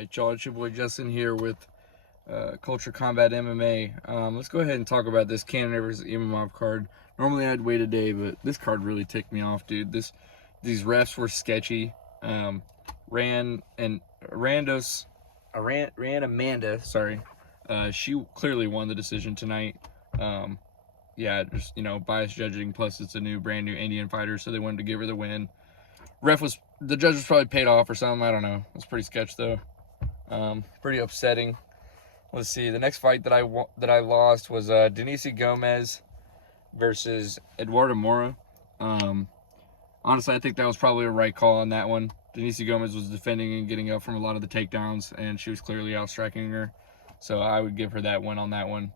Alright, y'all, it's your boy Justin here with Culture Combat MMA. Let's go ahead and talk about this Cannonier versus Imavov card. Normally I'd wait a day, but this card really ticked me off, dude. These refs were sketchy. Amanda, sorry. She clearly won the decision tonight. Yeah, just, biased judging, plus it's a brand new Indian fighter, so they wanted to give her the win. The judge was probably paid off or something, I don't know. It's pretty sketch though. Pretty upsetting. Let's see, the next fight that I lost was Denise Gomez versus Eduardo Mora. Honestly, I think that was probably a right call on that one. Denise Gomez was defending and getting up from a lot of the takedowns, and she was clearly outstriking her. So I would give her that win on that one.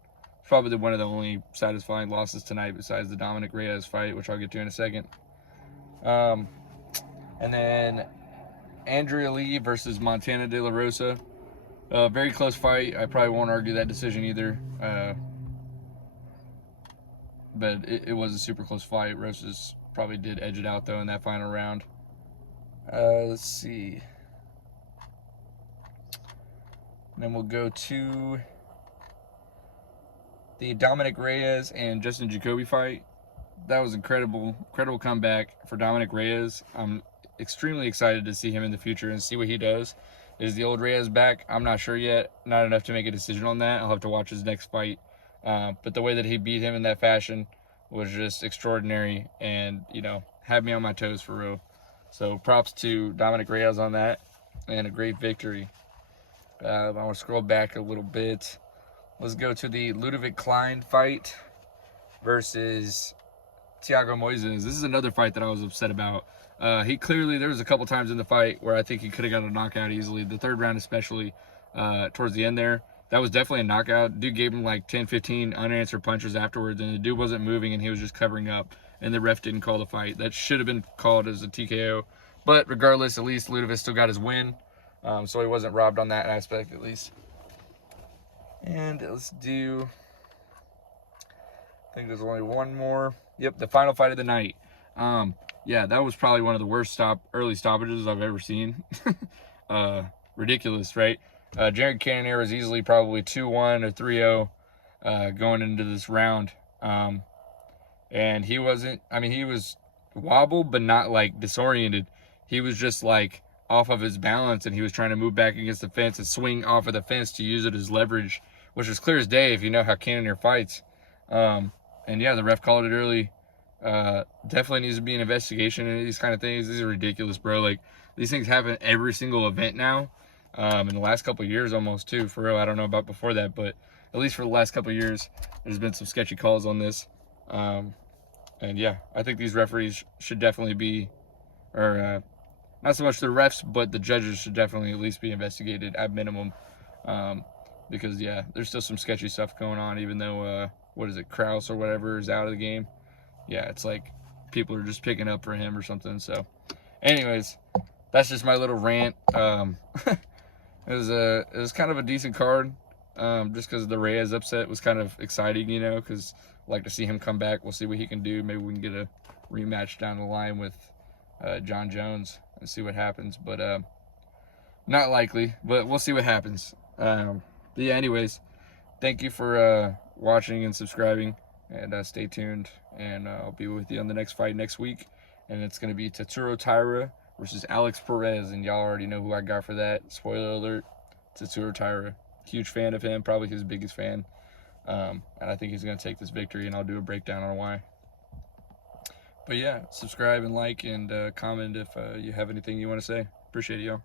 Probably one of the only satisfying losses tonight besides the Dominic Reyes fight, which I'll get to in a second. And then Andrea Lee versus Montana De La Rosa. Very close fight. I probably won't argue that decision either. But it was a super close fight. Rosas probably did edge it out, though, in that final round. Let's see. And then we'll go to the Dominic Reyes and Justin Jacoby fight. That was incredible comeback for Dominic Reyes. I'm extremely excited to see him in the future and see what he does. Is the old Reyes back? I'm not sure yet. Not enough to make a decision on that. I'll have to watch his next fight. But the way that he beat him in that fashion was just extraordinary and, had me on my toes for real. So props to Dominic Reyes on that and a great victory. I want to scroll back a little bit. Let's go to the Ludovic Klein fight versus Thiago Moises. This is another fight that I was upset about. There was a couple times in the fight where I think he could have got a knockout easily. The third round especially, towards the end there. That was definitely a knockout. Dude gave him like 10, 15 unanswered punches afterwards, and the dude wasn't moving, and he was just covering up, and the ref didn't call the fight. That should have been called as a TKO. But regardless, at least Ludovic still got his win, so he wasn't robbed on that aspect at least. And let's do, I think there's only one more. Yep, the final fight of the night. Yeah, that was probably one of the worst early stoppages I've ever seen. Ridiculous, right? Jared Cannonier was easily probably 2-1 or 3-0 going into this round. And he was wobbled, but not like disoriented. He was just like off of his balance, and he was trying to move back against the fence and swing off of the fence to use it as leverage, which is clear as day if you know how Cannonier fights. And yeah, the ref called it early. Definitely needs to be an investigation into these kind of things. These are ridiculous, bro. Like, these things happen every single event now. In the last couple of years almost too, for real. I don't know about before that, but at least for the last couple of years, there's been some sketchy calls on this. And yeah, I think these referees should definitely be, or not so much the refs, but the judges should definitely at least be investigated at minimum. Because yeah, there's still some sketchy stuff going on, even though, Krause or whatever is out of the game. Yeah, it's like people are just picking up for him or something. So anyways, that's just my little rant. It was kind of a decent card, just because the Reyes upset was kind of exciting, because I'd like to see him come back. We'll see what he can do. Maybe we can get a rematch down the line with John Jones and see what happens. But not likely, but we'll see what happens. But yeah, anyways, thank you for watching and subscribing, and stay tuned. And I'll be with you on the next fight next week, and it's going to be Tatsuro Taira versus Alex Perez, and y'all already know who I got for that. Spoiler alert, Tatsuro Taira. Huge fan of him, probably his biggest fan. And I think he's going to take this victory, and I'll do a breakdown on why. But yeah, subscribe and like and comment if you have anything you want to say. Appreciate it, y'all.